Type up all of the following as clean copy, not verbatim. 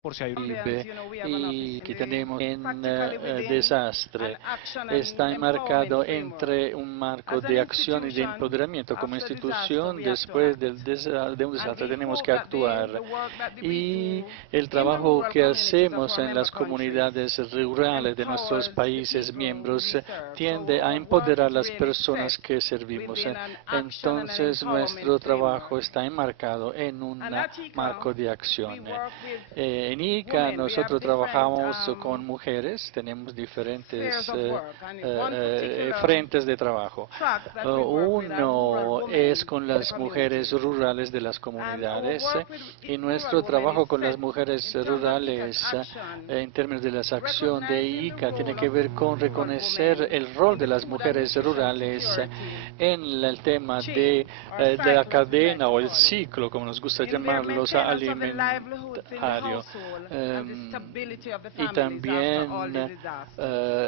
por si hay y que tenemos en desastre está enmarcado entre un marco de acción y de empoderamiento. Como institución, después de un desastre tenemos que actuar. Y el trabajo que hacemos en las comunidades rurales de nuestros países miembros tiende a empoderar a las personas que servimos. Entonces, nuestro trabajo está enmarcado en un marco de acción. En ICA nosotros trabajamos con mujeres, tenemos diferentes frentes de trabajo. Uno es con las mujeres rurales de las comunidades y nuestro trabajo con las mujeres rurales en términos de la acción de ICA tiene que ver con reconocer el rol de las mujeres rurales en el tema de la cadena o el ciclo, como nos gusta llamarlos, alimentario. Y también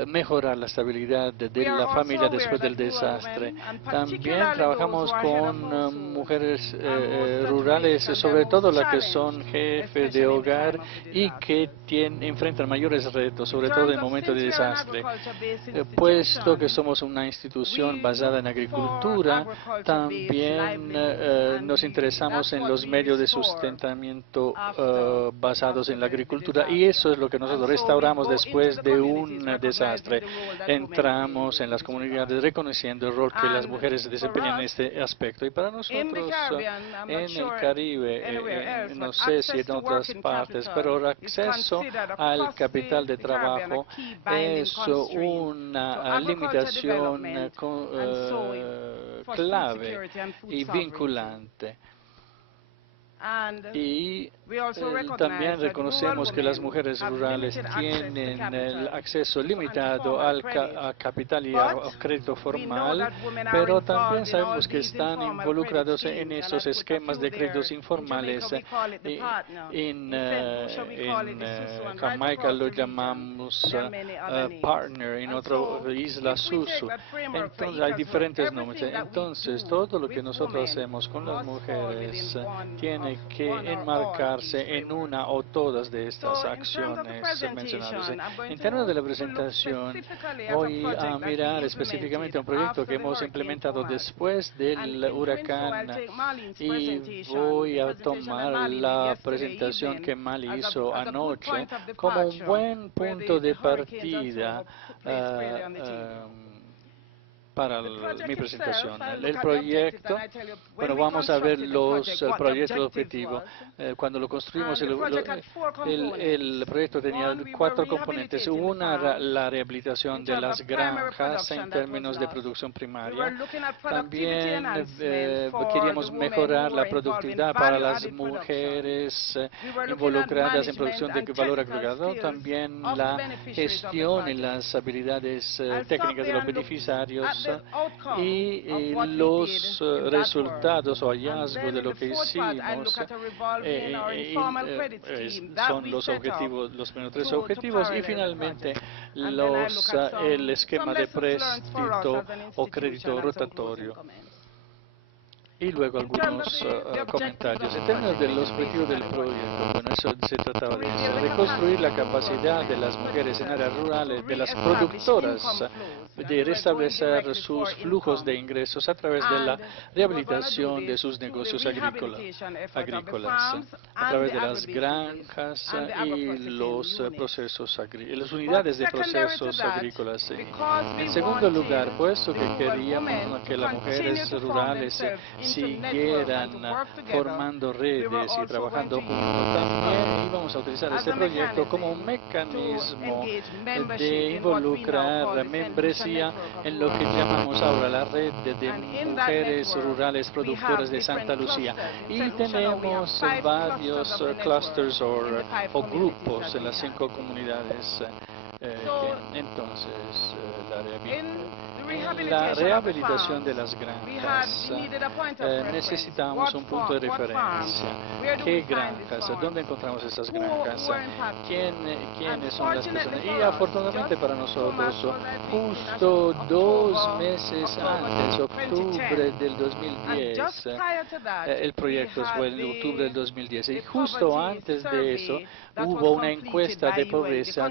mejorar la estabilidad de la familia después del desastre. También trabajamos con mujeres rurales, sobre todo las que son jefes de hogar y que enfrentan mayores retos, sobre todo en momentos de desastre. Puesto que somos una institución basada en agricultura, también nos interesamos en los medios de sustentamiento basados en la agricultura, y eso es lo que nosotros restauramos después de un desastre. Entramos en las comunidades reconociendo el rol que las mujeres desempeñan en este aspecto. Y para nosotros en el Caribe, no sé si en otras partes, pero el acceso al capital de trabajo es una limitación clave y vinculante. Y también reconocemos que las mujeres rurales tienen el acceso limitado al capital y a crédito formal, pero también sabemos que están involucrados en esos esquemas de créditos informales. En Jamaica lo llamamos partner, en otra isla Susu. Entonces hay diferentes nombres. Entonces todo lo que nosotros hacemos con las mujeres tiene que enmarcarse en una o todas de estas acciones mencionadas. En términos de la presentación, voy a mirar específicamente un proyecto que hemos implementado después del huracán y voy a tomar la presentación que Mali hizo anoche como un buen punto de partida para mi presentación. El proyecto, bueno, vamos a ver el proyecto objetivo. Cuando lo construimos, el proyecto tenía 4 componentes. Una era la rehabilitación de las granjas en términos de producción primaria. También queríamos mejorar la productividad para las mujeres involucradas en producción de valor agregado. También la gestión y las habilidades técnicas de los beneficiarios y los resultados o hallazgos de lo que hicimos son los objetivos, los primeros 3 objetivos, y finalmente el esquema de préstito o crédito rotatorio. Y luego algunos comentarios. En términos de los objetivos del proyecto, bueno, eso se trataba de eso, reconstruir la capacidad de las mujeres en áreas rurales, de las productoras, de restablecer sus flujos de ingresos a través de la rehabilitación de sus negocios agrícolas, a través de las granjas y los las unidades de procesos agrícolas. En segundo lugar, puesto que queríamos que las mujeres rurales siguieran formando redes y trabajando juntos, también íbamos a utilizar este proyecto como un mecanismo de involucrar membresía en lo que llamamos ahora la red de mujeres rurales productoras de Santa Lucía. Y tenemos varios clusters o grupos en las 5 comunidades. Entonces, En la rehabilitación de las granjas necesitábamos un punto de referencia. ¿Qué granjas? ¿Dónde encontramos esas granjas? ¿Quiénes son las personas? Y afortunadamente para nosotros, justo 2 meses antes, octubre del 2010, el proyecto fue en octubre del 2010, y justo antes de eso hubo una encuesta de pobreza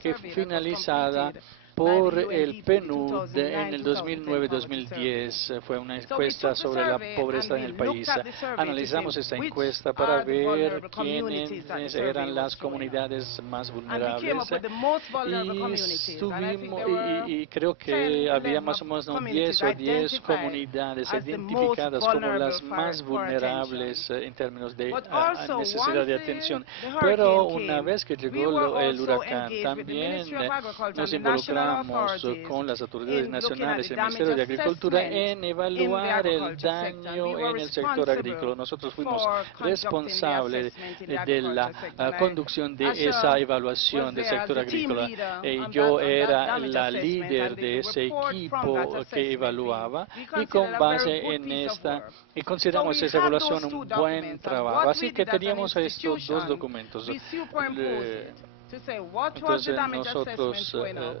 que finalizada por el PNUD en el 2009-2010. Fue una encuesta sobre la pobreza en el país. Analizamos esta encuesta para ver quiénes eran las comunidades más vulnerables y creo que había más o menos 10 comunidades identificadas como las más vulnerables en términos de necesidad de atención. Pero una vez que llegó el huracán, también nos involucramos con las autoridades nacionales y el Ministerio de Agricultura en evaluar el daño en el sector agrícola. Nosotros fuimos responsables de la conducción de esa evaluación del sector agrícola. Yo era la líder de ese equipo que evaluaba, y con base en esta consideramos esa evaluación un buen trabajo. Así que teníamos estos 2 documentos. Entonces nosotros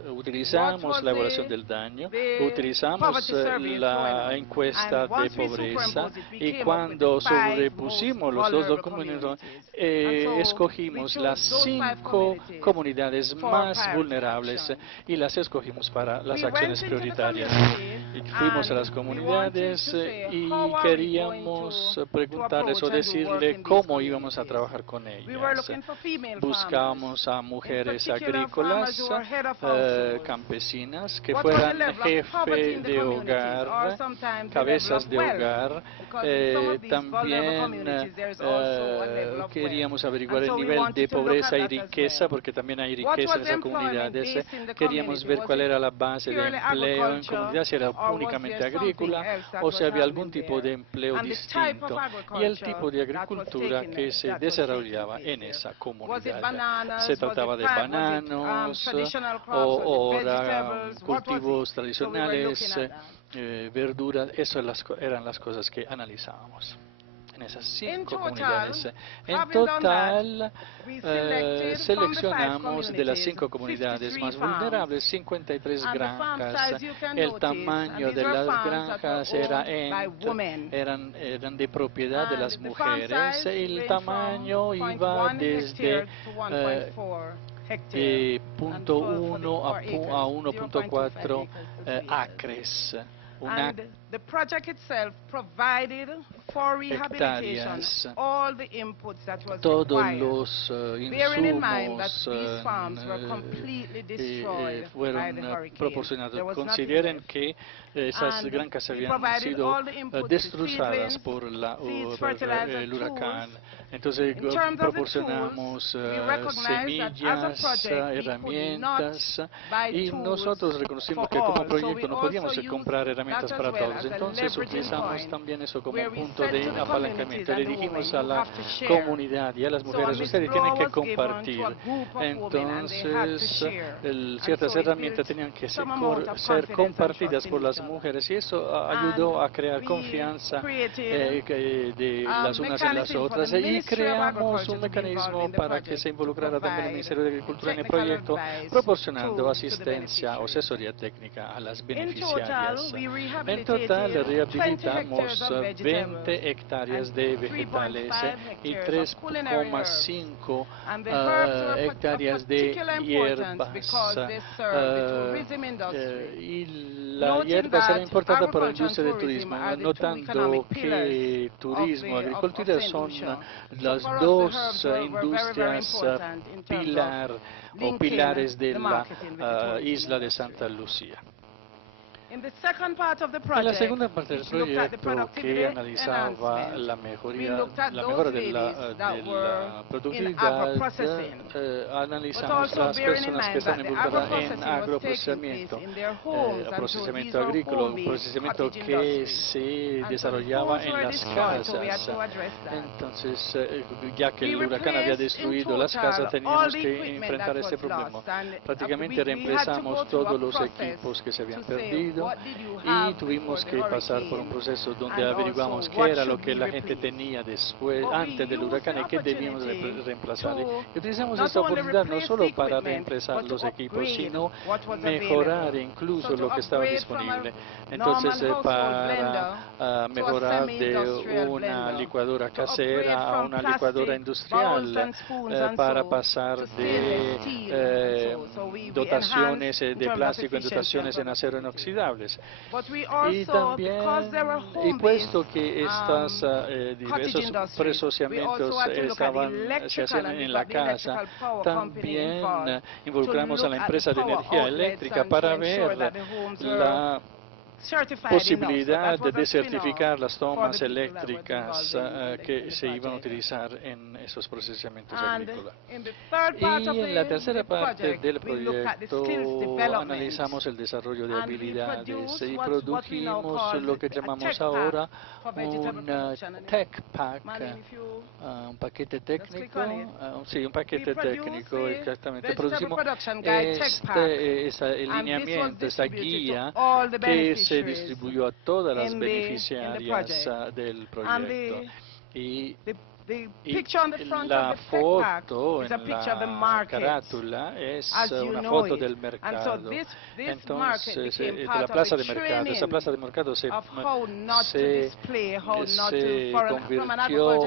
utilizamos la evaluación del daño, utilizamos la encuesta de pobreza, y cuando sobrepusimos los 2 documentos, escogimos las 5 comunidades más vulnerables y las escogimos para las acciones prioritarias. Fuimos a las comunidades y queríamos preguntarles o decirle cómo íbamos a trabajar con ellas. Buscábamos a mujeres agrícolas, campesinas, que fueran jefe de hogar, cabezas de hogar. También queríamos averiguar el nivel de pobreza y riqueza, porque también hay riqueza en esas comunidades. Queríamos ver cuál era la base de empleo en comunidad, si era únicamente agrícola o si había algún tipo de empleo distinto, y el tipo de agricultura que se desarrollaba en esa comunidad. Se trataba de bananos o cultivos tradicionales, verduras. Esas eran las cosas que analizábamos en esas 5 comunidades. En total, seleccionamos de las 5 comunidades más vulnerables 53 granjas. El tamaño de las granjas eran de propiedad de las mujeres. El tamaño iba desde de 0.1 a 1.4 acres. Hectáreas. Todos los insumos fueron proporcionados. Consideren que esas granjas habían sido destrozadas por el huracán. Entonces proporcionamos semillas, herramientas, y nosotros reconocimos que como proyecto no podíamos comprar herramientas para todos. Entonces utilizamos también eso como punto de apalancamiento. Le dijimos a la comunidad y a las mujeres: ustedes tienen que compartir. Entonces ciertas herramientas tenían que ser compartidas por las mujeres, y eso ayudó a crear confianza de las unas en las otras, y creamos un mecanismo para que se involucrara también el Ministerio de Agricultura en el proyecto, proporcionando asistencia o asesoría técnica a las beneficiarias. En total rehabilitamos 20 hectáreas de vegetales y 3,5 hectáreas de hierbas. Y la hierba será importante para la industria del turismo, notando que turismo y agricultura son las 2 industrias pilares de la isla de Santa Lucía. En la segunda parte del proyecto, que analizaba la mejora de la productividad, analizamos las personas que están involucradas en agroprocesamiento, procesamiento agrícola, procesamiento que se desarrollaba en las casas. Entonces, ya que el huracán había destruido las casas, teníamos que enfrentar este problema. Prácticamente reemplazamos todos los equipos que se habían perdido, rápido y tuvimos que pasar por un proceso donde averiguamos qué era lo que la gente tenía después, antes del huracán y qué debíamos reemplazar. Y utilizamos esta oportunidad no solo para reemplazar los equipos, sino mejorar incluso lo que estaba disponible. Entonces, para mejorar de una licuadora casera a una licuadora industrial, para pasar de dotaciones de plástico en dotaciones en acero inoxidables. Y también, y puesto que esos procesamientos se hacían en la casa, también involucramos a la empresa de energía eléctrica para ver la posibilidad de certificar las tomas eléctricas que se iban a utilizar en esos procesamientos agrícolas. Y en la tercera parte del proyecto analizamos el desarrollo de habilidades y produjimos lo que llamamos ahora un Tech Pack, un paquete técnico, sí, un paquete técnico, exactamente. Producimos ese lineamiento, esa guía que se distribuyó a todas las beneficiarias del proyecto. Y la foto en la carátula es una foto del mercado. Entonces, de la plaza de mercado. Esa plaza de mercado se convirtió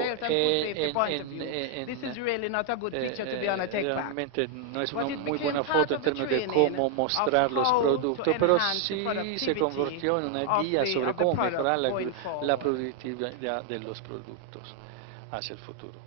realmente no es una muy buena foto en términos de cómo mostrar los productos, pero sí se convirtió en una guía sobre cómo mejorar la productividad de los productos hacia el futuro.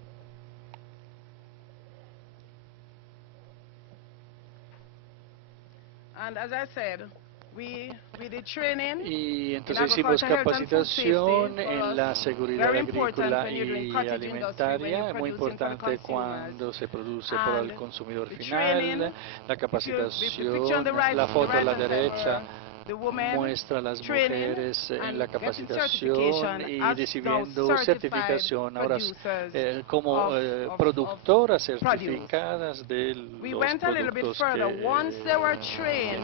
Y entonces hicimos capacitación en la seguridad agrícola y alimentaria, muy importante cuando se produce por el consumidor final, la capacitación, la foto a la derecha muestra a las mujeres en la capacitación y recibiendo certificación ahora como productoras certificadas de los productos que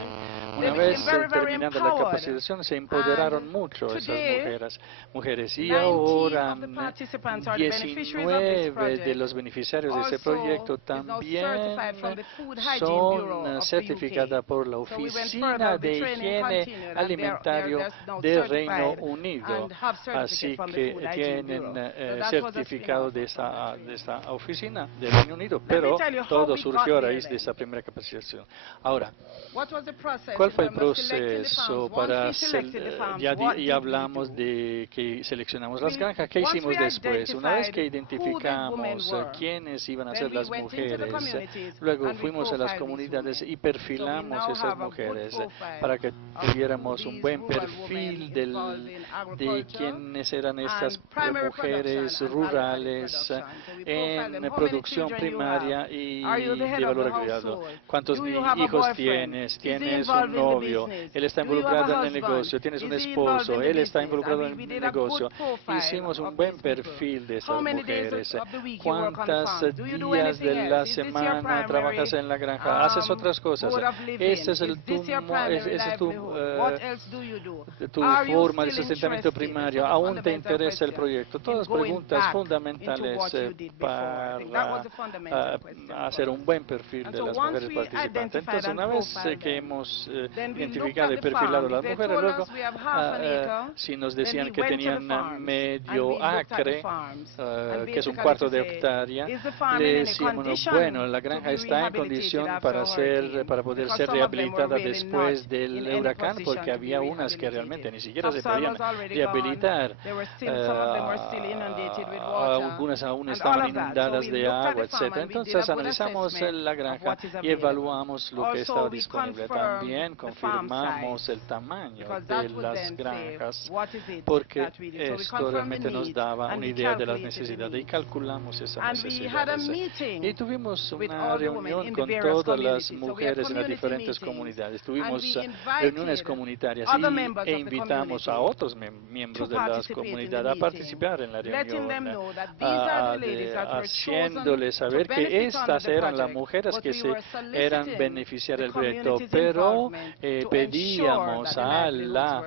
una vez terminada la capacitación se empoderaron mucho esas mujeres y ahora 19 de los beneficiarios de ese proyecto también son certificadas por la Oficina de Higiene Alimentario del Reino Unido, así que tienen certificado de esta oficina del Reino Unido, pero todo surgió a raíz de esa primera capacitación. Ahora, ¿cuál fue el proceso para ya hablamos de que seleccionamos las granjas? ¿Qué hicimos después? Una vez que identificamos quiénes iban a ser las mujeres, luego fuimos a las comunidades y perfilamos esas mujeres para que tuviéramos un buen perfil de quiénes eran estas mujeres rurales en producción primaria y de valor agregado. ¿Cuántos hijos tienes? ¿Tienes un novio? Él está involucrado en el negocio. ¿Tienes un esposo? Él está involucrado en el negocio. Hicimos un buen perfil de esas mujeres. ¿Cuántos días de la semana trabajas en la granja? ¿Haces otras cosas? Esa es tu forma de sustentamiento primario. ¿Aún te interesa el proyecto? Todas preguntas fundamentales para hacer un buen perfil de las mujeres participantes. Entonces, una vez que hemos identificado y perfilado a las mujeres, luego si nos decían que tenían medio acre, que es un cuarto de hectárea, le decíamos, bueno, la granja está en condición para poder ser rehabilitada después del huracán, porque había unas que realmente ni siquiera se podían rehabilitar, algunas aún estaban inundadas de agua, etc. Entonces analizamos la granja y evaluamos lo que estaba disponible. También confirmamos el tamaño de las granjas, porque esto realmente nos daba una idea de las necesidades y calculamos esas necesidades. Y tuvimos una reunión con todas las mujeres en las diferentes comunidades. Tuvimos reuniones comunitarias e invitamos a otros miembros de la comunidad a participar en la reunión, haciéndoles saber que estas eran las mujeres que eran beneficiarias del proyecto, pero pedíamos a la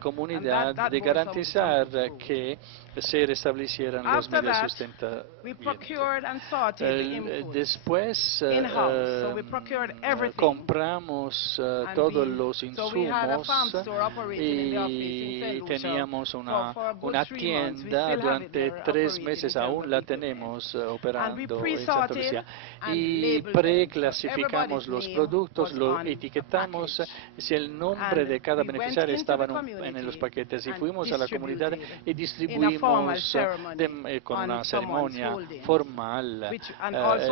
comunidad de garantizar que se restablecieran los medios de sustentabilidad. Después compramos todos los insumos y teníamos una tienda durante 3 meses, aún la tenemos operando en Santa Lucía, y preclasificamos los productos, lo etiquetamos, si el nombre de cada beneficiario estaba en los paquetes, y fuimos a la comunidad y distribuimos con una ceremonia formal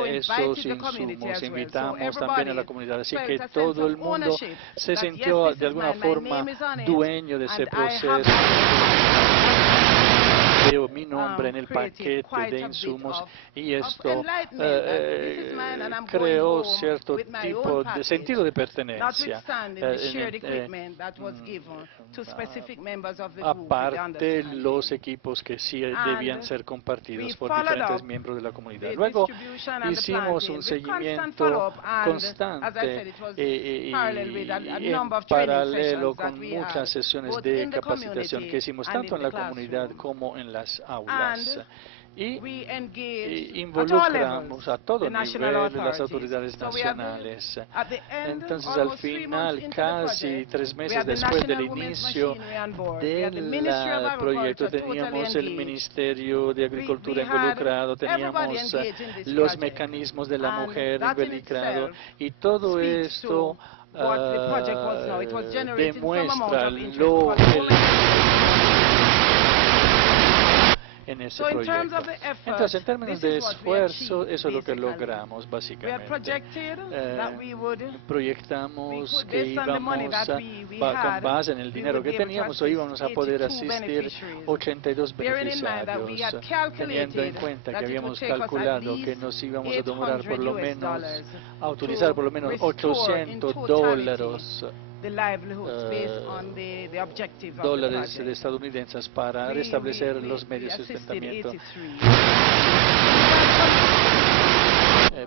esos insumos. Invitamos también a la comunidad, así que todo el mundo se sintió de alguna forma dueño de ese proceso. Veo mi nombre en el paquete de insumos y esto creó cierto tipo de sentido de pertenencia. Aparte los equipos que sí debían ser compartidos por diferentes miembros de la comunidad. Luego hicimos un seguimiento constante y en paralelo con muchas sesiones de capacitación que hicimos tanto en la comunidad como en las aulas. Y involucramos a todo nivel de las autoridades nacionales. Entonces, al final, casi 3 meses después del inicio del proyecto, teníamos el Ministerio de Agricultura involucrado, teníamos los mecanismos de la mujer involucrados, y todo esto demuestra lo que en ese proyecto. Entonces, en términos de esfuerzo, eso es lo que logramos, básicamente. Proyectamos que íbamos con base en el dinero que teníamos, íbamos a poder asistir 82 beneficiarios, teniendo en cuenta que habíamos calculado que nos íbamos a demorar por lo menos, a utilizar por lo menos $800 dólares estadounidenses para restablecer los medios de sustentamiento.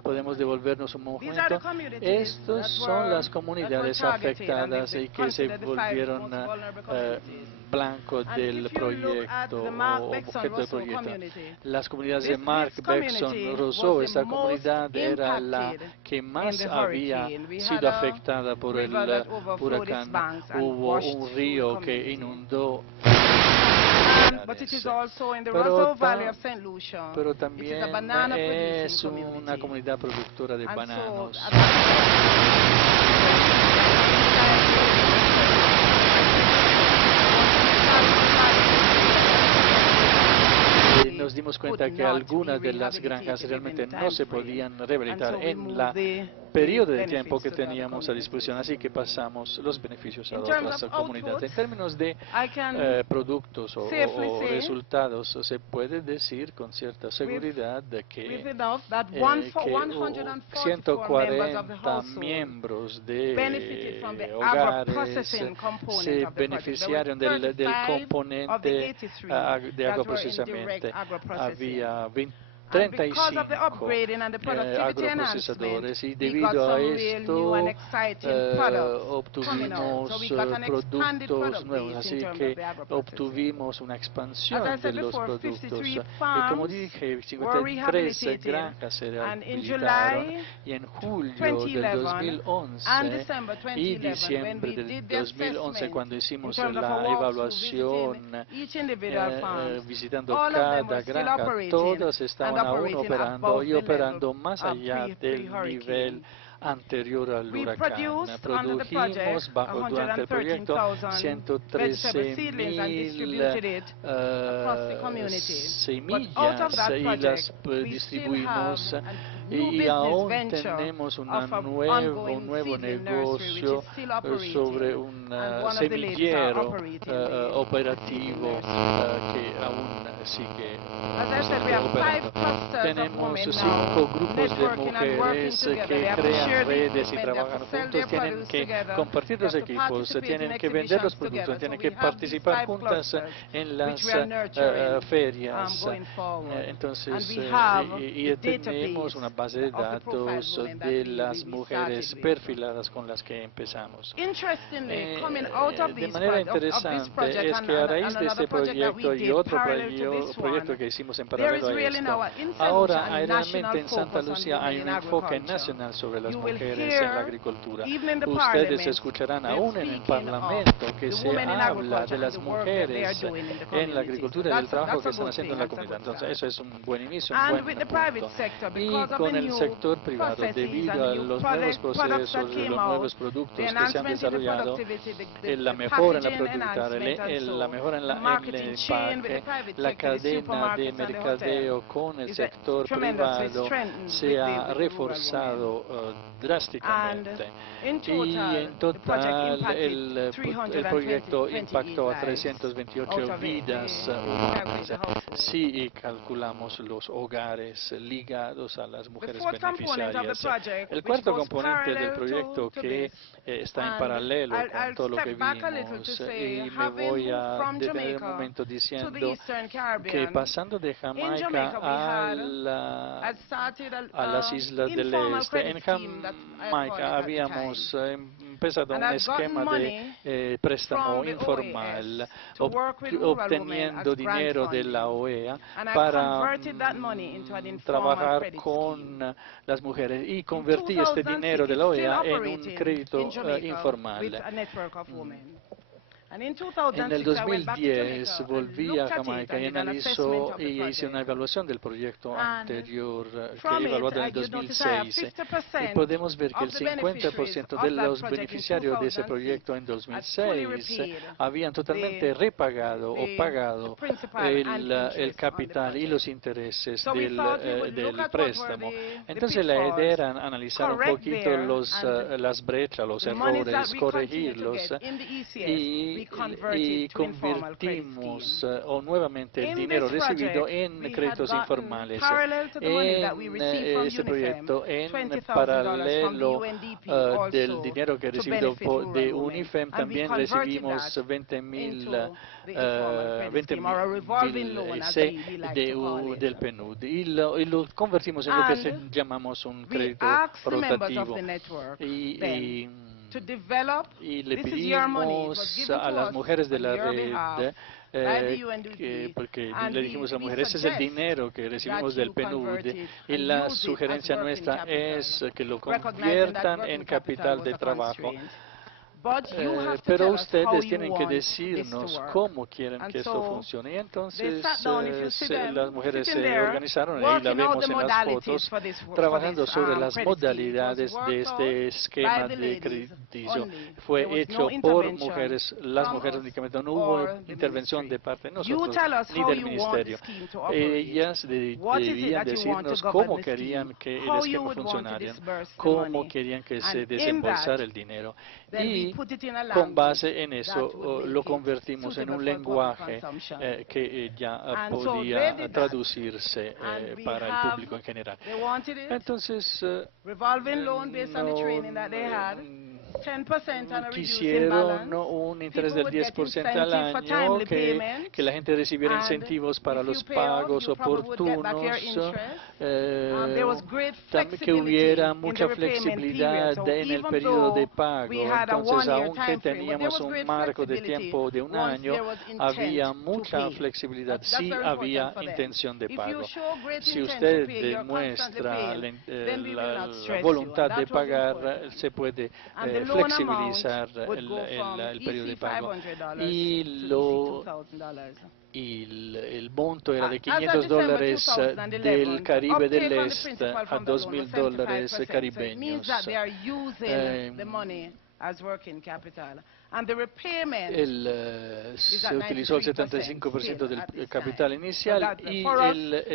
Podemos devolvernos un momento. Estas son las comunidades afectadas y que se volvieron blanco del proyecto o objeto del proyecto. Las comunidades de Mark, Bexon, Roseau, esta comunidad era la que más había sido afectada por el huracán. Hubo un río que inundó. Pero también es una comunidad productora de bananos. Nos dimos cuenta que algunas de las granjas realmente no se podían rehabilitar en la periodo de tiempo que teníamos a disposición, así que pasamos los beneficios a otras comunidades. En términos de productos o resultados, se puede decir con cierta seguridad de que 140 miembros de hogares se beneficiaron del componente de agroprocesamiento. Había 35 agroprocesadores y debido a esto obtuvimos productos nuevos, así que obtuvimos una expansión de los productos. Y como dije, 53 granjas se rehabilitaron y en julio del 2011 y diciembre del 2011, cuando hicimos la evaluación visitando cada granja, todas estaban aún operando y operando más allá del nivel anterior al huracán. Produjimos durante el proyecto 113,000 semillas y las distribuimos, y aún tenemos un nuevo negocio sobre un semillero operativo que aún sigue operando. Tenemos 5 grupos de mujeres que crean redes y trabajan juntos, tienen que compartir los equipos, tienen que vender los productos, tienen que participar juntas en las ferias. Entonces, y tenemos una base base de datos de las mujeres perfiladas con las que empezamos. De manera interesante es que a raíz de este proyecto y otro proyecto que hicimos en paralelo a esto, ahora realmente en Santa Lucía hay un enfoque nacional sobre las mujeres en la agricultura. Ustedes escucharán aún en el Parlamento que se habla de las mujeres en la agricultura y del trabajo que están haciendo en la comunidad. Entonces, eso es un buen inicio, un buen punto. Y con el sector privado, debido a los nuevos procesos, los nuevos productos que se han desarrollado, la mejora en la productividad, la mejora en el empaque, la cadena de mercadeo con el sector privado se ha reforzado drásticamente. Y en total el proyecto impactó a 328 vidas humanas si calculamos los hogares ligados a las mujeres beneficiarias. El cuarto componente del proyecto que está en paralelo con todo lo que vimos, y me voy a detener un momento diciendo que pasando de Jamaica a las islas del este, en Jamaica habíamos empezado un esquema de préstamo informal, obteniendo dinero de la OEA para trabajar con las mujeres, y convertí este dinero de la OEA en un crédito informal. En el 2010 volví a Jamaica y analizó y hice una evaluación del proyecto anterior que he evaluado en el 2006. Y podemos ver que el 50% de los beneficiarios de ese proyecto en 2006 habían totalmente repagado o pagado el capital y los intereses del préstamo. Entonces la idea era analizar un poquito las brechas, los errores, corregirlos, y convertimos nuevamente el dinero recibido en créditos informales. En este proyecto, en paralelo del dinero que he recibido de UNIFEM, también recibimos 20.000 del PNUD y lo convertimos en lo que llamamos un crédito rotativo. Y le pedimos a las mujeres de la red, porque le dijimos a las mujeres, ese es el dinero que recibimos del PNUD, y la sugerencia nuestra es que lo conviertan en capital de trabajo. Pero ustedes tienen que decirnos cómo quieren que esto funcione. Y entonces las mujeres se organizaron, y la vemos en las fotos, trabajando sobre las modalidades de este esquema de crediticio. Fue hecho por mujeres, las mujeres únicamente, no hubo intervención de parte de nosotros ni del ministerio. Ellas debían decirnos cómo querían que el esquema funcionara, cómo querían que se desembolsara el dinero. Y con base en eso lo convertimos en un lenguaje que ya podía traducirse para el público en general. Entonces, quisieron un interés del 10% al año, que la gente recibiera incentivos para los pagos oportunos, que hubiera mucha flexibilidad en el periodo de pago. Entonces, aunque teníamos un marco de tiempo de un año, había mucha flexibilidad, sí había intención de pago. Si usted demuestra la voluntad de pagar, se puede flexibilizar el periodo de pago. Y el monto era de $500 del Caribe del Este a $2.000 caribeños. Se utilizó el 75% del capital inicial, y el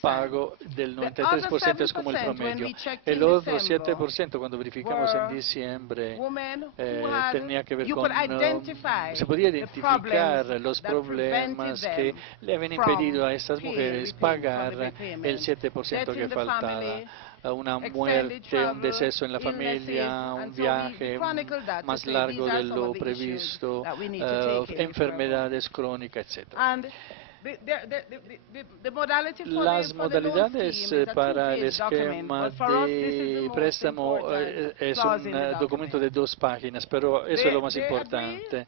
pago del 93% es como el promedio. El otro 7%, cuando verificamos en diciembre, tenía que ver con, se podía identificar los problemas que le habían impedido a estas mujeres pagar el 7% que faltaba. Una muerte, un deceso en la familia, un viaje más largo de lo previsto, enfermedades crónicas, etc. Las modalidades para el esquema de préstamo es un documento de 2 páginas, pero eso es lo más importante.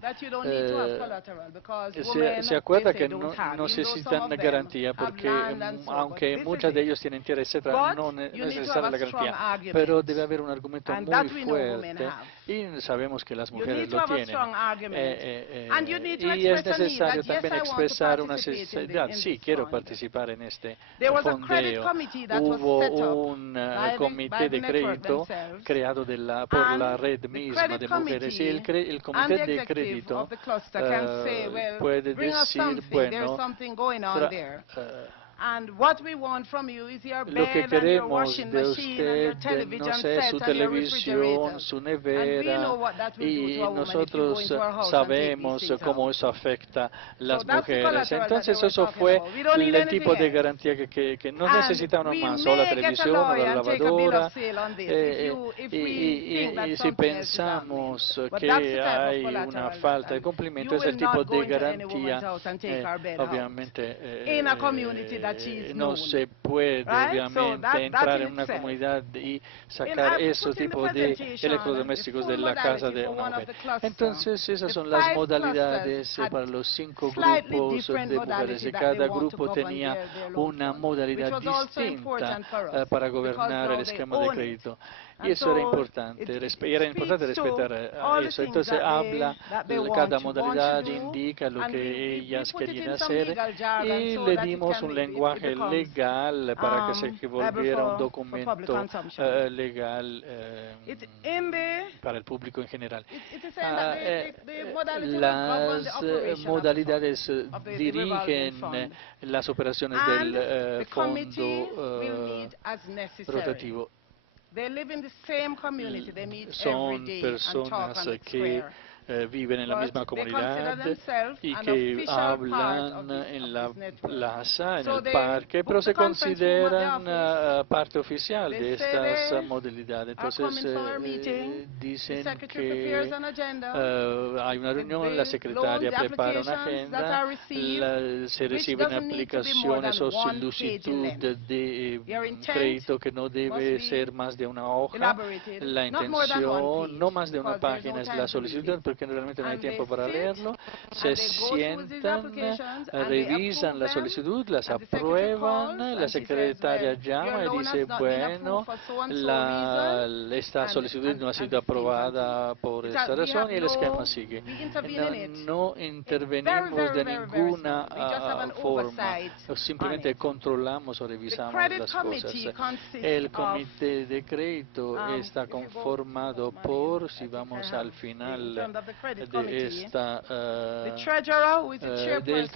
Se acuerda que no necesitan garantía, porque aunque muchos de ellos tienen tierra, etcétera, no es necesaria la garantía, pero debe haber un argumento muy fuerte, y sabemos que las mujeres lo tienen. Y es necesario también expresar una sinceridad. Sí, quiero participar en este fondeo. Hubo un comité de crédito creado por la red misma de mujeres, y el comité de crédito puede decir, bueno, lo que queremos de usted, no sé, su televisión, su nevera, y nosotros sabemos cómo eso afecta a las mujeres. Entonces eso fue el tipo de garantía que no necesitaban más, o la televisión, o la lavadora. Y si pensamos que hay una falta de cumplimiento, es el tipo de garantía, obviamente, no se puede obviamente entrar en una comunidad y sacar esos tipos de electrodomésticos de la casa de una mujer. Entonces esas son las modalidades para los 5 grupos de mujeres, y cada grupo tenía una modalidad distinta para gobernar el esquema de crédito. Y eso era importante, respetar eso. Entonces cada modalidad indica lo que ellas querían hacer, y le dimos un lenguaje legal para que se volviera un documento legal para el público en general. Las modalidades dirigen las operaciones del fondo rotativo. Son personas que viven en la misma comunidad y que hablan en la plaza, en el parque, pero se consideran parte oficial de estas modalidades. Entonces dicen que hay una reunión, la secretaria prepara una agenda, se reciben aplicaciones o solicitud de crédito que no debe ser más de una hoja. La intención, no más de una página, es la solicitud, porque realmente no hay tiempo para leerlo. Se sientan, revisan la solicitud, las aprueban, la secretaria llama y dice, bueno, esta solicitud no ha sido aprobada por esta razón, y el esquema sigue. No intervenimos de ninguna forma, simplemente controlamos o revisamos las cosas. El comité de crédito está conformado por, si vamos al final de esta,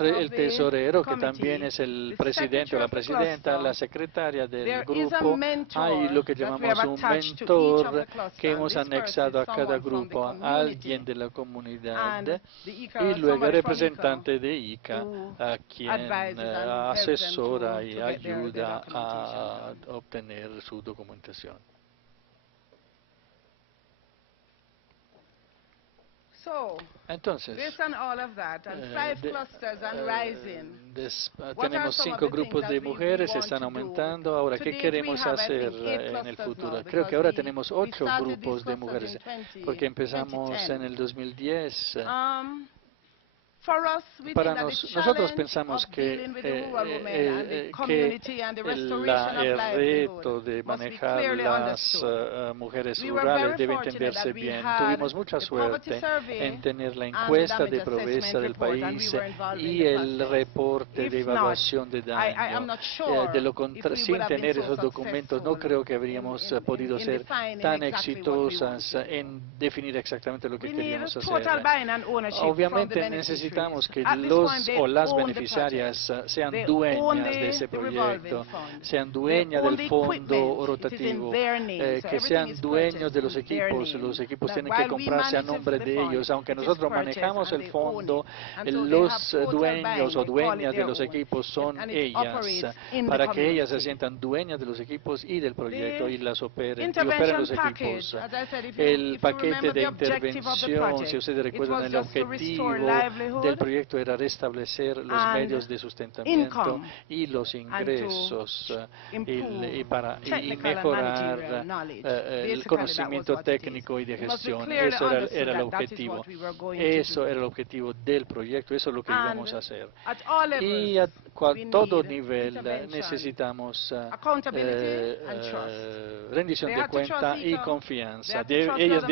el tesorero, que también es el presidente o la presidenta, la secretaria del grupo. Hay lo que llamamos un mentor que hemos anexado a cada grupo, a alguien de la comunidad, y luego el representante de ICA, a quien asesora y ayuda a obtener su documentación. Entonces, tenemos 5 grupos de mujeres, están aumentando. Ahora, ¿qué queremos hacer en el futuro? Creo que ahora tenemos 8 grupos de mujeres, porque empezamos en el 2010. Nosotros pensamos que el reto de manejar las mujeres rurales debe entenderse bien. Tuvimos mucha suerte en tener la encuesta de pobreza del país y el reporte de evaluación de daño. Sin tener esos documentos, no creo que habríamos podido ser tan exitosas en definir exactamente lo que queríamos hacer. Obviamente necesitamos que los o las beneficiarias sean dueñas de ese proyecto, sean dueñas del fondo rotativo, que sean dueños de los equipos tienen que comprarse a nombre de ellos. Aunque nosotros manejamos el fondo, los dueños o dueñas de los equipos son ellas, para que ellas se sientan dueñas de los equipos y del proyecto y las operen, y operen los equipos. El paquete de intervención, si ustedes recuerdan, el objetivo del proyecto era restablecer los medios de sustentamiento y los ingresos y mejorar el conocimiento técnico y de gestión. Eso era el objetivo. Eso era el objetivo del proyecto. Eso es lo que íbamos a hacer. Y a todo nivel necesitamos rendición de cuenta y confianza. Ellas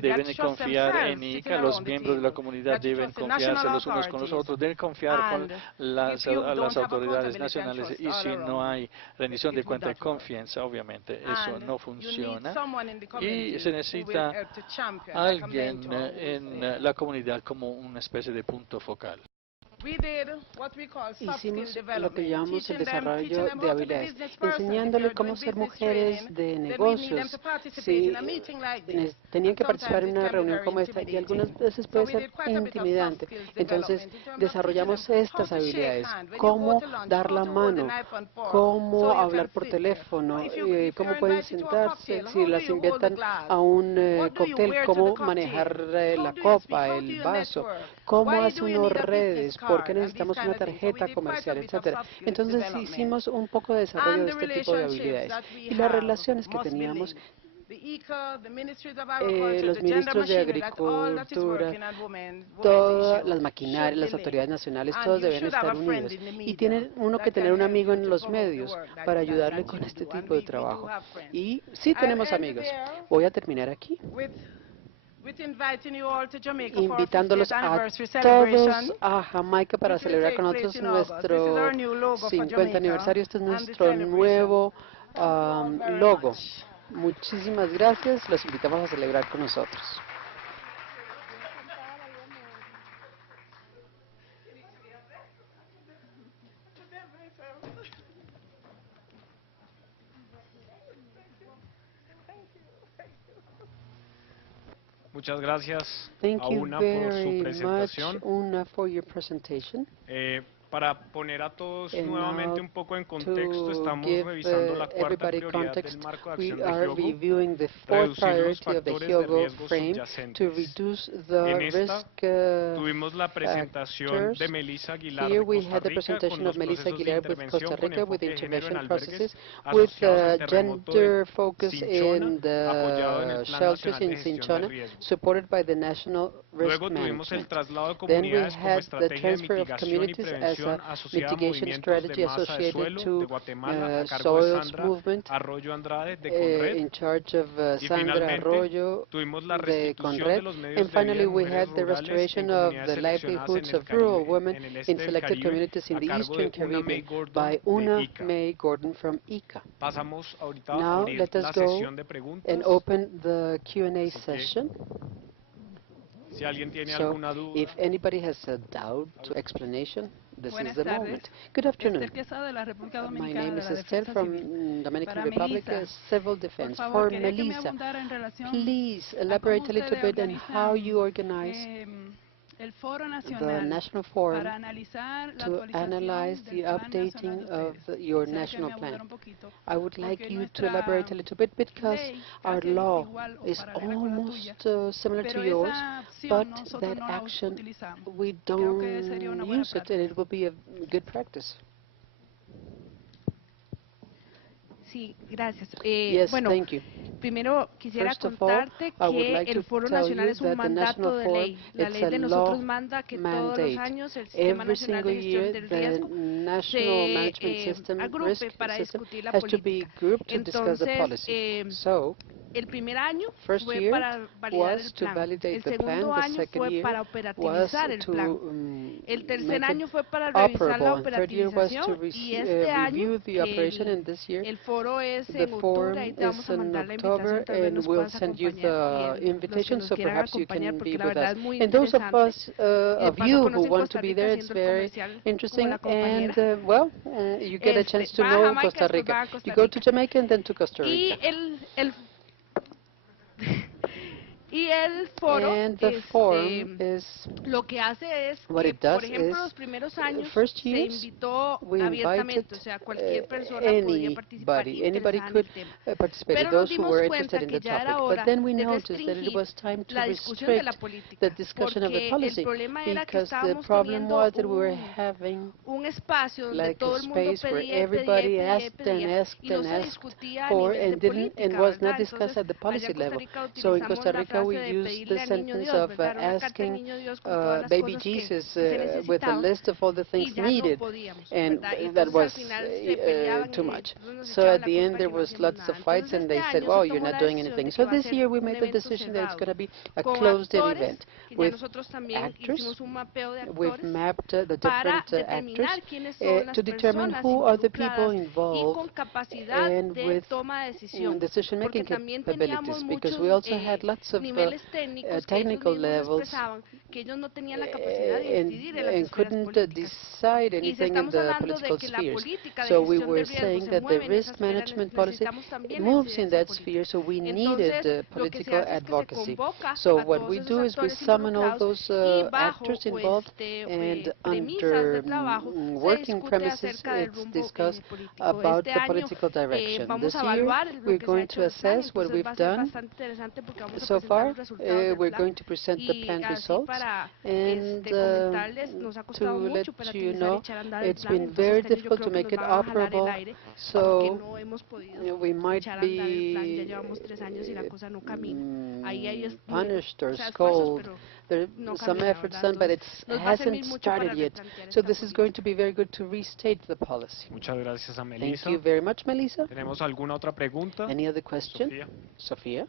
deben confiar en ICA, los miembros de la comunidad deben confiarse los unos con los otros, deben confiar con las autoridades nacionales, y si no hay rendición de cuenta y confianza, obviamente eso no funciona, y se necesita alguien en la comunidad como una especie de punto focal. Hicimos lo que llamamos el desarrollo de habilidades, enseñándole cómo ser mujeres de negocios. Si tenían que participar en una reunión como esta, y algunas veces puede ser intimidante. Entonces, desarrollamos estas habilidades: cómo dar la mano, cómo hablar por teléfono, cómo pueden sentarse, si las invitan a un cóctel, cómo manejar la copa, el vaso, cómo hace uno redes, por qué necesitamos una tarjeta comercial, etcétera. Entonces hicimos un poco de desarrollo de este tipo de habilidades. Y las relaciones que teníamos, los ministros de Agricultura, todas las maquinarias, las autoridades nacionales, todos deben estar unidos. Y tiene uno que tener un amigo en los medios para ayudarle con este tipo de trabajo. Y sí tenemos amigos. Voy a terminar aquí, invitándolos a todos a Jamaica para celebrar con nosotros nuestro 50 aniversario. Este es nuestro nuevo logo. Muchísimas gracias. Los invitamos a celebrar con nosotros. Muchas gracias Thank a you Una por su very presentación. much, Una, for your presentation. Para poner a todos And nuevamente now un poco en contexto, to estamos give revisando la cuarta everybody prioridad del context, marco de we acción de are Hyogo, reviewing the fourth reducir los priority of the factores de Hyogo riesgo frame to subyacentes. reduce the En esta risk tuvimos la presentación factors. de Melissa Aguilar Here de we Costa had the Rica con presentation los of Melissa procesos de Aguilar with intervención Costa con Rica with enfoque de género en intervention processes albergues with asociados al terremoto gender de focus Cinchona, in apoyado en el the Plan shelters Nacional de in Gestión de Cinchona, Riesgo. supported by the National Risk Luego tuvimos el Management. traslado de Then we comunidades como had the estrategia de transfer of mitigación y communities as prevención a asociada a mitigation movimientos strategy de masa de associated suelo de to Guatemala a cargo de soils Sandra movement Arroyo Andrade de Conred. in charge of Y Sandra finalmente Arroyo tuvimos la de restitución de Conred. los medios And de vida finally, de we mujeres had the rurales en restoration of comunidades the seleccionadas livelihoods en el of rural Caribe, women en el este in del selected Caribe communities in a the cargo Eastern de Una May Caribbean Gordon by de Una ICA. May Gordon from ICA. Pasamos ahorita a Now, abrir let us la go sesión de preguntas. and open the Q&A Así que, session. si alguien tiene So, alguna duda, if anybody has a doubt to explanation, this is Buenas the tardes. moment. Good afternoon. Esther Quesada de la República My Dominicana name de is la Esther Defensa from Civil. Dominican Para Republic, Melissa, Civil por Defense. favor, For quería que me Melissa, abundara en relación please a elaborate cómo a little ustedes bit on how you organize el Foro the Nacional National Forum para analizar la to analyze actualización the del Plan updating Nacional of de ustedes. your Quisiera que national me plan. abundara un poquito, I would like porque you to nuestra elaborate a little bit because ley our casi es law igual o is paralela con la almost tuya, similar to pero yours, esa acción but nosotros that no la action utilizamos. we Creo que sería una don't buena use it, práctica. and it will be a good practice. Sí, gracias. Yes, Bueno, thank you. primero quisiera First of all, contarte I would que like el to Foro tell Nacional you es un that the mandato National de Forum, ley. La it's ley a de law nosotros manda que todos los mandate. años el Sistema Every Nacional de single Gestión year, del the Riesgo National se Management System, agrupe risk para system, discutir la has to be política. grouped to discuss the Entonces, policy. So, el primer año first fue year para validar was el to plan. validate El the plan. segundo The año second fue year para was operativizar el plan. to El tercer make año it fue para revisar la operable. And third year was to operativización y este año review the que operation. And this year, el foro es the en octubre, forum ahí te is vamos a in mandar la October, invitación, tal vez and nos we'll puedas send you acompañar the y los que invitation, nos so quieran perhaps you acompañar can porque be la with verdad us. es muy And those of interesante. us, Y de of paso you who conocen want to Costa be Rica there, it's haciendo el very comercial como interesting, la compañera. and well, you get a chance to Van a know Jamaica, Costa después Rica. van a Costa You go to Rica. Jamaica and then to Costa Y Rica. y el foro And the forum is, lo que hace es what que, it does por ejemplo, is, los primeros años first se years, invitó we abiertamente, invited o sea, cualquier persona podía participar anybody interesada en could el tema. participate, Pero nos those who dimos were cuenta interested in que the ya era topic. hora But then we de noticed that it restringir was time to la discusión de la restrict política, the discussion of the porque el policy, problema era que because the estábamos problem teniendo was that we were having un espacio donde like todo a el mundo space where pedía y pedía y everybody pedía y asked and pedía asked y no and se asked discutía a for nivel de and didn't and política, was not ¿verdad? discussed at the Entonces, allá policy en Costa level. Rica So in utilizamos Costa la Rica we frase de used pedirle the al niño sentence Dios, of ¿verdad? Una carta al asking niño Dios con todas las baby cosas que Jesus se with a necesitaban list of all the y things ya no needed, podíamos, and ¿verdad? Y that entonces al was final se peleaban too y much. entonces nos So echaban at la the end culpa there que no was hacíamos lots nada. of fights, Entonces and este they said, año "Well, se you're tomó not la doing decisión anything." de So que va a this ser year we un made the evento decision that it's cerrado going to be a con closed-in actores, event que ya with nosotros también actors. hicimos un mapeo de We've actores mapped the para different actors determinar quiénes son las to determine personas who are the people involucradas y involved con capacidad and de with toma de decisión, porque decision-making también capabilities, teníamos because muchos we also had lots of niveles técnicos que ellos technical mismos levels expresaban que ellos no tenían la capacidad de decidir en las and esferas couldn't políticas. decide Y si anything in estamos the hablando de political que la spheres. política de So we gestión were del riesgo saying se that the mueve en esa risk esfera, management policy necesitamos también la moves in incidencia that política. sphere, so we needed Entonces, lo que se political hace es que se advocacy. convoca So a what todos we esos do is we actores summon all involucrados those y bajo actors involved, and premisas de under trabajo se working discute premises, acerca del it's rumbo discussed político. about Este the año political direction. vamos This a year, evaluar lo we're que se ha going hecho to este año, assess what entonces we've va a ser done bastante interesante porque vamos a so presentar far. los resultados del We're plan going to present the y plan así results, para and comentarles, nos ha to costado let mucho para you optimizar y know, echar a andar el it's plan, been entonces very este año yo difficult creo to que make nos it van a jalar el operable, aire porque so no hemos podido we might echar a andar el plan, ya be llevamos 3 años y la cosa no camina. Ahí hay punished or esfuerzos, scolded. pero There no are some camina, efforts ¿verdad? done, but it Entonces nos va a servir hasn't mucho para started yet. replantear So esta this is going política. to be very good to restate the policy. Muchas gracias a Thank Melissa. you very much, Melissa. ¿Tenemos alguna otra pregunta? Any other question? Sofía. Sophia?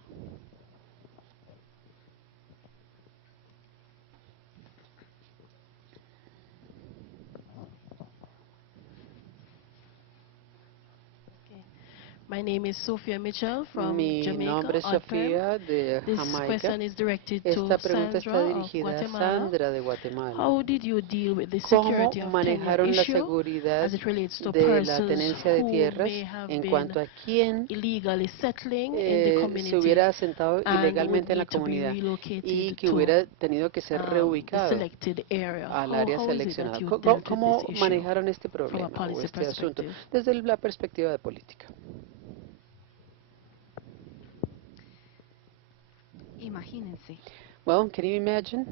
My name is Sophia Mitchell from Mi Jamaica, nombre es Odd Perm. Sofía de This Jamaica. question is directed Esta to pregunta está Sandra of dirigida a Guatemala. Sandra de Guatemala. How did you deal with the ¿Cómo security of tenure manejaron la issue seguridad as it relates to de la persons tenencia de who tierras may have en been cuanto a quién illegally settling in the se community hubiera asentado and would ilegalmente en la need to be comunidad relocated y que to hubiera tenido que ser the reubicado selected area? al How área is it that seleccionada? you ¿Cómo, dealt with cómo this issue manejaron este from a problema o policy este asunto perspective? desde la perspectiva de política? Imagínense, Well, can you imagine?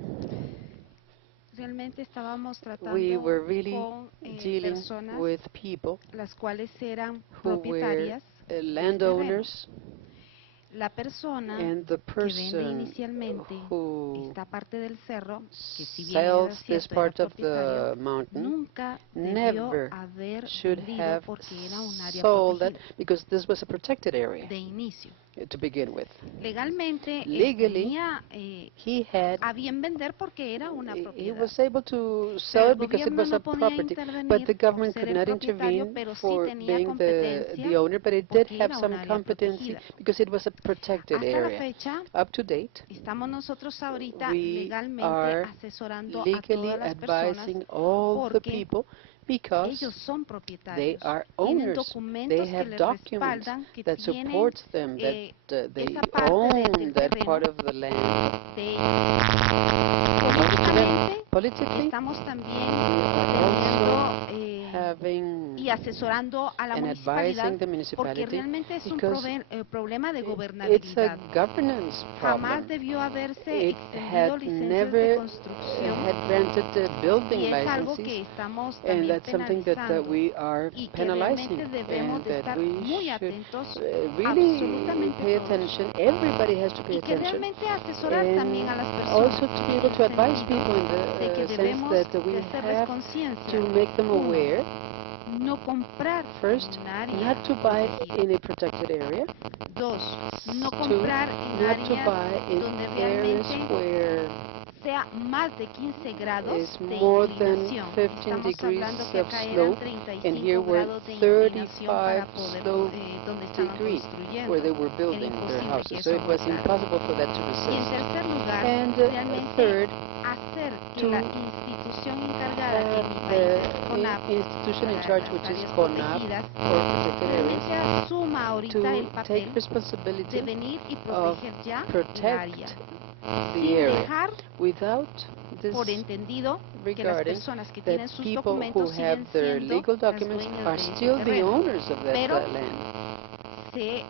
realmente estábamos We tratando were really con dealing personas with people las cuales eran who were propietarias landowners, La persona and the que vende person inicialmente who esta parte del cerro, que si bien era sells this cierto, era part of propietario, the mountain nunca debió never haber should vendido have porque era un área sold that protegida because this was a protected area de inicio. to begin with. Legalmente él Legally, tenía He had a bien vender porque era una he propiedad. was able to Pero sell el it because it gobierno was a no podía property, but intervenir the government por ser could el not propietario, intervene pero sí for tenía being the competencia owner, but it did porque have era un some área competency protegida. because it was a protected Hasta la area. fecha, Up to date, estamos nosotros ahorita we legalmente are asesorando a legally todas las personas advising all the porque people because ellos son they propietarios. are Tienen owners. documentos They que have les documents respaldan que that tienen supports them, eh, that they esa parte del own that terreno part of the land. de políticamente. Politically, Estamos también we are teniendo also having y asesorando a la and municipalidad advising the porque municipality realmente es un because problema de it's a gobernabilidad. governance Jamás problem. debió haberse It extendido had licencias de never construcción had granted building y es algo que licenses, estamos and también that's something that penalizando we are y que penalizing, realmente debemos and de that estar we muy should atentos really absolutamente pay todos. attention. Everybody has to pay Y que attention, realmente asesorar también a las and personas also to be en able el to advise sentido people in de the que sense debemos that de we hacerles have conciencia. to make them Uno, aware. no comprar First, en un área not to buy protegida. in a protected area. Dos, no Two, comprar en not to áreas buy in donde areas realmente where sea más de 15 grados is de more than inclinación. 15 Estamos degrees hablando que of acá eran slope, and 35 here were grados de inclinación para 35 poder slope donde estaban degrees construyendo. where they were Era building their imposible que houses, so eso it was aguantara. impossible for that to Y en resist. tercer lugar, And realmente third, hacer que to la institución encargada, que en mi país the es CONAP, institution in para charge, las which is áreas CONAP, protegidas, or protected realmente areas, asuma ahorita el to papel take de responsibility venir y of proteger ya el protect área. the sin area dejar without this por entendido que las regarding personas que that tienen sus people who documentos have siguen their siendo legal las documents dueñas are de ese still the terreno. owners of that Pero land. Se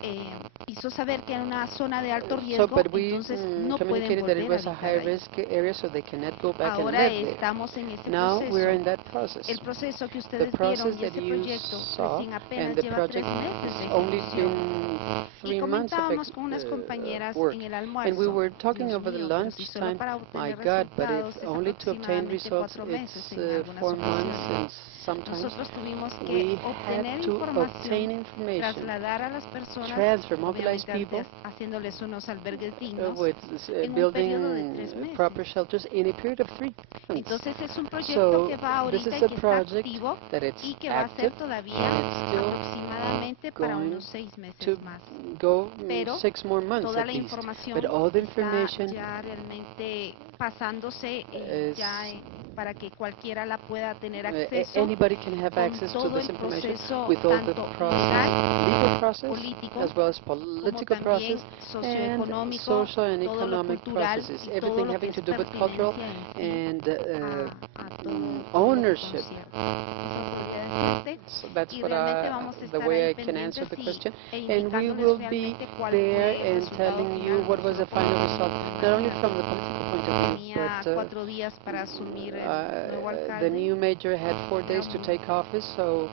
hizo saber que era una zona de alto So, riesgo, but we entonces no pueden communicated that it volver a was a habitar ahí. high-risk area, so they cannot go back and Ahora live there. estamos en ese Now we're in proceso. that process. El proceso que The ustedes process vieron y that ese you proyecto saw recién apenas and the lleva 3 project meses de has only ejecución. been Y 3 months of comentábamos con unas compañeras work. en el And we almuerzo, were talking Dios over the mío, pero si solo lunchtime, para my obtener God, but resultados if es only to obtain aproximadamente results, 4 meses it's en algunas 4 months, ocasiones. and sometimes Nosotros tuvimos we que had obtener to obtain información, information, trasladar a las personas, transfer, mobilize obviamente people, haciéndoles unos albergues dignos, with en un periodo de 3 building meses. proper shelters in a period of 3 months. Entonces es un proyecto que va So this ahorita is y a que está project activo that it's y que va a ser active, todavía and it's still aproximadamente para going unos 6 to meses más. go Pero 6 more months toda at la least. información But all the está information ya realmente pasándose is para que cualquiera la pueda tener Uh, acceso anybody can have con access to todo this el information proceso with all the tanto legal process político, as well as como political también process and socioeconómico, social and todo lo economic cultural processes, y todo everything lo que having es to do with cultural pertinencia en sí and a todo ownership. lo que concierne. Eso podría decirte. So that's Y what realmente vamos a the estar way ahí I can answer pendientes the question. e And we indicándoles will be realmente cuál there fue el and resultado telling you final, what no was the solo por final la result, política. not only Imagínate, from the political point of view, tenía but 4 días para asumir el nuevo the alcalde. new mayor had 4 days to mucho. take office, so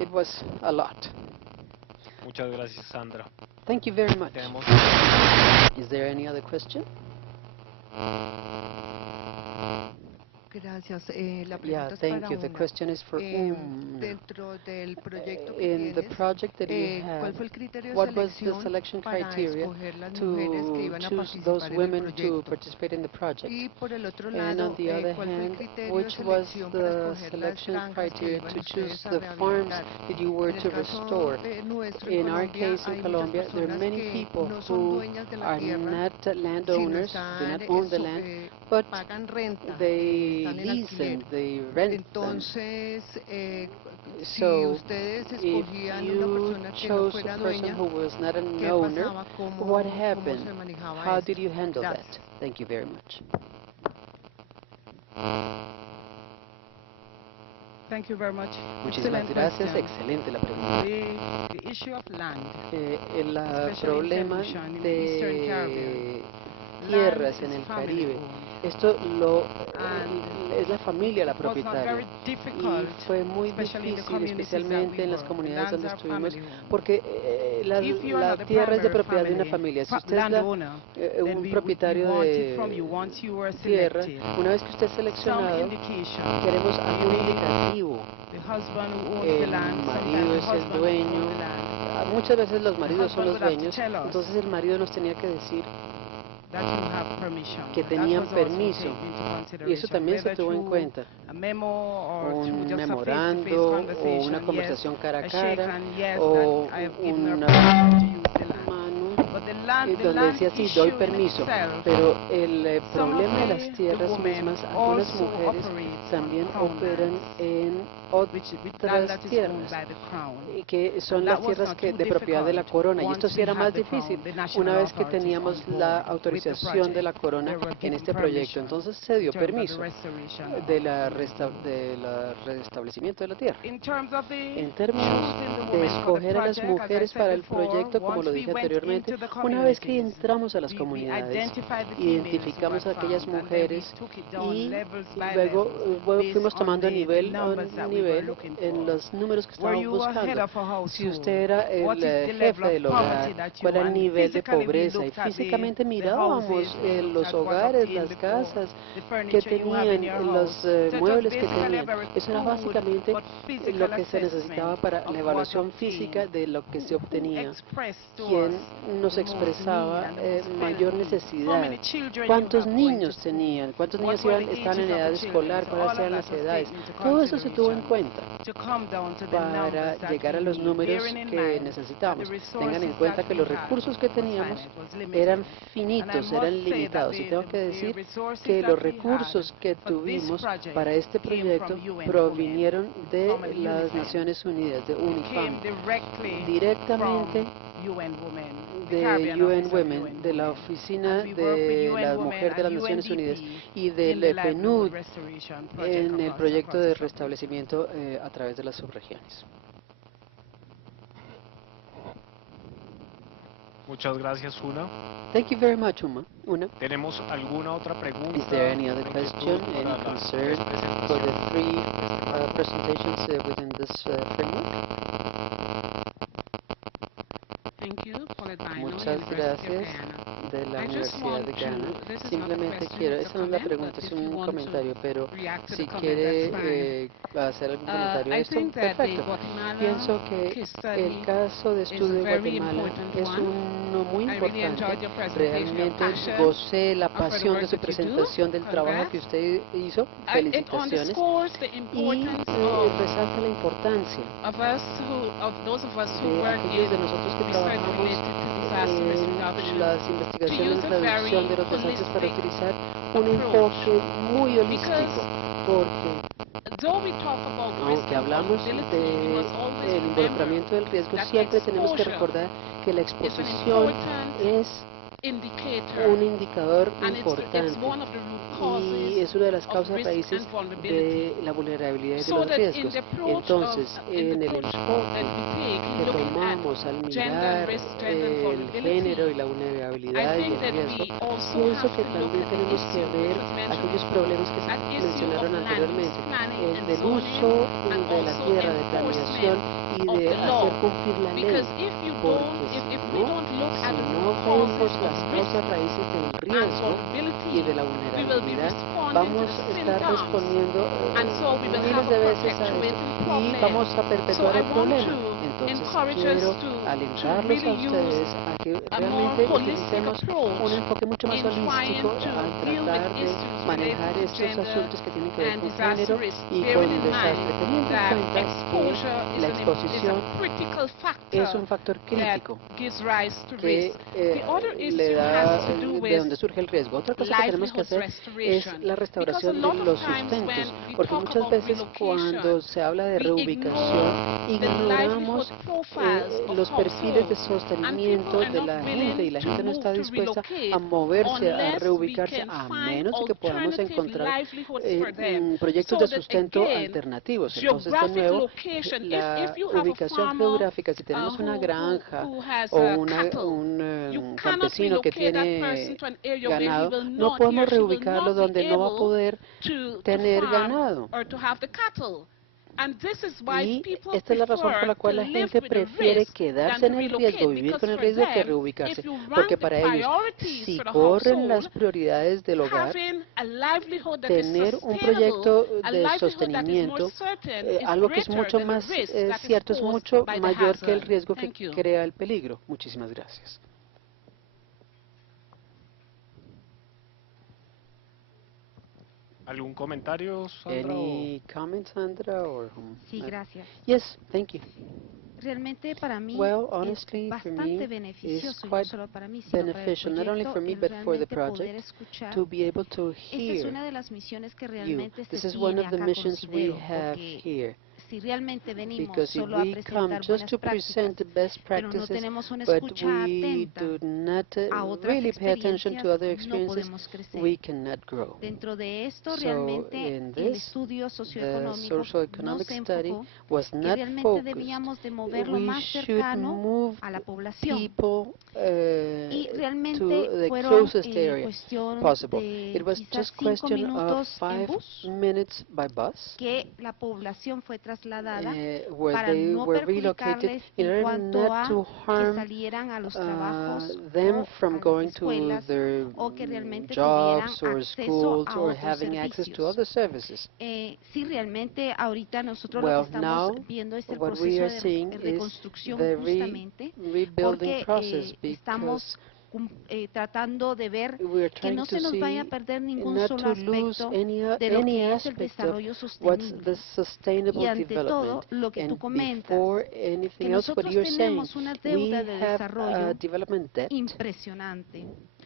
it was a lot. Muchas gracias, Sandra. Thank you very much. Tenemos Is there any other question? Gracias. La Yeah, pregunta es thank para you. The una. question is for una. Dentro del proyecto que In the tienes, project that you ¿cuál have, fue el criterio de what was the selección selection para criteria escoger las mujeres que to iban a choose those participar en el women to proyecto? participate in the project? Y por el otro And lado, on the other ¿cuál fue el hand, criterio de which was selección para the escoger las selection granjas que criteria iban to choose ustedes a the farms rehabilitar? that you were En el to caso restore? nuestro In en our Colombia, case, in hay muchas Colombia, there are personas many que people no son who dueñas de la are tierra, not sino landowners, do están, not own the land, but pagan renta, they están en lease alquiler. them, they rent them. Entonces, si So, ustedes if escogían una you persona que no chose fuera a person dueña, who was not an ¿qué owner, pasaba? what ¿Cómo happened? se manejaba How esto? did you handle Gracias. that? Thank you very much. Thank you very much. Muchísimas Excellent gracias. question. Excelente la pregunta. The issue of land, El especially in problema Caribbean, in the Eastern Caribbean. de tierras Land en is el family Caribe, owned. esto And es la familia la it was not propietaria. very Y difficult, fue muy especially in the difícil, communities that especialmente we en las were. comunidades Lands donde are estuvimos, family owned. porque If you are la not the tierra es de primary propiedad de una family familia. Si usted es landowner, then un we propietario want it from de you once you were tierra, selected. una vez que usted es Some seleccionado, indication. queremos algún indicativo. The husband who owns the El land, marido sometimes the es el husband who dueño. owns the land. Muchas veces los maridos son husband los would have to dueños, tell us entonces el marido nos tenía que decir that you have permission. que That tenían was also permiso, taken into y eso consideration, también se whether tuvo en through cuenta. a memo or through Un just a memorando face-to-face o conversation. una Yes, conversación cara a a shake cara hand, yes, o that I have given her una permission to use the land. mano But the land donde decía sí, doy issue in permiso, itself, pero el some of problema de the las tierras women mismas, algunas also mujeres operate también on crown operan lands, en with land otras that is owned tierras, by the crown. y que son And las that was tierras not que too de propiedad de la difficult corona, y once esto sí we era had más the crown, difícil the national una vez que authorities teníamos on la board with the autorización de la project. corona They were en given este proyecto. permission Entonces se dio in terms of the permiso restoration of del the restablecimiento de la tierra. In terms of the En términos choosing the de women for the escoger a las project, as I mujeres said para el before, proyecto, como once lo we dije went anteriormente, into the una vez que communities, entramos a las we comunidades identified the females who identificamos a had aquellas found, and then we mujeres took it down y levels by luego levels, fuimos based tomando on the numbers that we were looking en for. los números que Were estábamos you a head buscando. of a Si household? usted era What el is the level jefe of del poverty hogar, that you cuál era el and nivel de physically we pobreza, y looked at físicamente the mirábamos houses, we looked los at what hogares, obtained las before, casas the que furniture you have in your tenían, los house. So it was muebles que basically a tenían. very Eso era crude básicamente but physical lo que se necesitaba assessment para of la what evaluación obtained. física de lo que se Who obtenía. expressed to Quien us nos the most expresaba need and the most mayor felt need. How necesidad, many children you cuántos have going to niños school? tenían, cuántos What niños were the estaban en ages of edad the escolar, children? So cuáles all of eran that las was edades. taken into Todo eso se tuvo en consideration cuenta to come down to the para numbers that llegar a we los need, números bearing in que mind that the necesitamos. Tengan en resources cuenta that que we los had recursos que was teníamos finite, was limited. eran And I finitos, must eran say that limitados. Y tengo que the decir resources que that los we recursos had que for this tuvimos project para este came proyecto from UN provinieron de from las UNIFEM. Naciones Unidas, de Came UNIFAM, directly directamente from UN Women. de UN Women, de la Oficina de la Mujer de las Naciones Unidas y del PNUD en el proyecto de restablecimiento a través de las subregiones. Muchas gracias, Una. Thank you very much, Una. ¿Tenemos alguna otra pregunta? Is there any other inquietud question, para any las concern tres for the presentaciones? three presentations within this framework? Muchas gracias de la Universidad de Ghana. Simplemente quiero, esta no es la pregunta, es un comentario, pero si quiere hacer algún comentario a esto, perfecto. Pienso que el caso de estudio de Guatemala es uno muy importante. Realmente gocé la pasión de su presentación, del trabajo que usted hizo. Felicitaciones. Y resalta la importancia de aquellos de nosotros que trabajamos en las investigaciones de reducción de los desastres para utilizar un enfoque muy holístico, porque aunque hablamos del involucramiento del riesgo, siempre tenemos que recordar que la exposición es un indicador importante y es una de las causas raíces de la vulnerabilidad y de los riesgos. Entonces, en el enfoque que tomamos al mirar el género y la vulnerabilidad y el riesgo, pienso que también tenemos que ver aquellos problemas que se mencionaron anteriormente, el del uso de la tierra, de planeación y de hacer cumplir la ley, porque si no vemos las causas raíces del riesgo y de la vulnerabilidad, vamos a estar respondiendo miles de veces a eso y vamos a perpetuar el problema. Entonces quiero alentarlos a ustedes a que realmente utilicemos un enfoque mucho más holístico al tratar de manejar estos asuntos que tienen que ver con género y con desastre, teniendo en cuenta que la exposición es un factor crítico que le da de donde surge el riesgo. Otra cosa que tenemos que hacer es la restauración de los sustentos, porque muchas veces cuando se habla de reubicación ignoramos los perfiles de sostenimiento de la gente y la gente no está dispuesta a moverse, a reubicarse, a menos de que podamos encontrar proyectos de sustento alternativos. Entonces, de nuevo, la ubicación geográfica, si tenemos una granja o un campesino que tiene ganado, no podemos reubicarlo donde no va a poder tener ganado. Y esta es la razón por la cual la gente prefiere quedarse en el riesgo, vivir con el riesgo, que reubicarse. Porque para ellos, si corren las prioridades del hogar, tener un proyecto de sostenimiento, algo que es mucho más cierto, es mucho mayor que el riesgo que crea el peligro. Muchísimas gracias. ¿Algún comentario, Sandra? Any comments, Sandra? Sí, gracias. Yes, thank you. Realmente para mí Well, es honestly, for me, bastante it's beneficioso, no quite solo para mí, sino para el beneficial, not only proyecto, for me, el but for the realmente poder project, escuchar. to be able to Esta es hear una de las misiones que you. realmente This se is one tiene of the acá, missions we considero, have porque here. si realmente venimos Because if solo a we come presentar just to buenas present the prácticas, best pero no practices, tenemos una but escucha we atenta do not a otras really pay attention to other experiencias, no experiences, podemos crecer. we cannot grow. Dentro de esto, So realmente in el this, estudio the socioeconómico no socioeconomic se study enfocó was que not realmente focused. debíamos de moverlo We más should cercano move a la población. people Y to realmente the fueron closest area cuestión possible. de It was quizás just 5 question of minutos en 5 bus minutes by bus, que la población fue trasladada where para they no were relocated perjudicarles in en order cuanto a not to que harm salieran a los trabajos them o a from las going to escuelas their o que realmente tuvieran jobs or acceso schools a or otros having access to servicios. other services. Sí, realmente ahorita nosotros lo Well, que now estamos viendo es el what we proceso are de seeing is reconstrucción the justamente rebuilding porque process estamos because tratando de ver we are que trying no to se nos vaya a see perder ningún not solo to lose aspecto any de lo que es el aspect of desarrollo what's sostenible. the sustainable Y ante todo, development. lo que tú And comentas, before que anything else, what nosotros you're saying, tenemos una we deuda de have a desarrollo development debt, impresionante.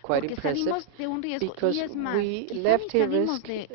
quite Porque impressive, salimos de un riesgo because y es más, we quizá left ni a salimos risk.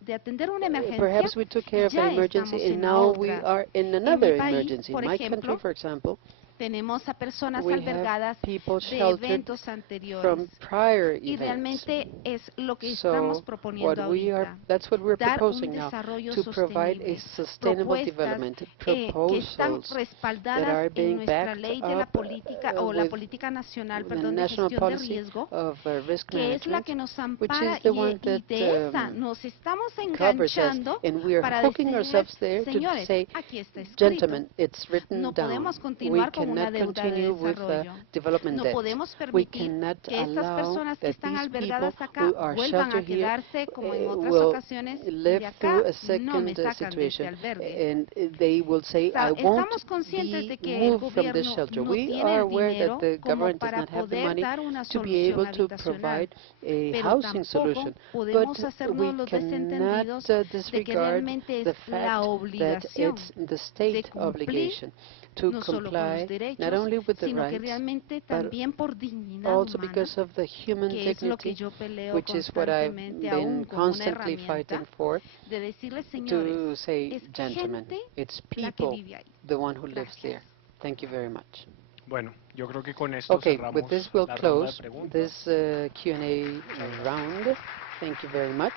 de atender una emergencia Perhaps we took care of ya an emergency estamos and en la now we otra. are in En mi another país, emergency. por In my country, ejemplo, for example, Tenemos a personas We have albergadas people de sheltered eventos from anteriores. prior Y events. realmente es lo que So estamos proponiendo ahorita. that's what we're Dar un proposing now, desarrollo to provide a sostenible. sustainable Propuestas development, que están proposals that are respaldadas en being nuestra backed ley de la up política o la with política nacional, the perdón, de national gestión de policy riesgo, of risk que es la management, que nos which ampara is the one y de esa that nos estamos covers us, enganchando and we are para hooking decirles, ourselves there to señores, say, aquí está escrito. gentlemen, it's written No down. podemos We continuar con una cannot deuda de continue with desarrollo. development No debt. podemos We permitir cannot que estas allow personas que that están these people albergadas acá who are vuelvan a sheltered here quedarse como en otras will ocasiones y live de acá through a no me second sacan de este situation, albergue. and they will say, I won't Estamos conscientes de be que el moved from this gobierno shelter. no We tiene are el aware dinero that the como government does para not have the poder money dar una to be solución able to habitacional, provide a pero housing tampoco solution, podemos but hacernos we los cannot desentendidos de que disregard realmente the es la fact that obligación it's the de state cumplir obligation to no solo con comply los derechos, not only with the sino que rights, realmente but también por dignidad also humana, because of the human que es lo que dignity, yo peleo which is what I've constantemente been aún como una constantly fighting herramienta, for, de decirles, to señores, say, es gentlemen, gente it's la que people, vive ahí. the one who lives Gracias. there. Thank you very much. Bueno, yo creo que con esto Okay, cerramos with this we'll la ronda de close preguntas. this Q&A round. Thank you very much.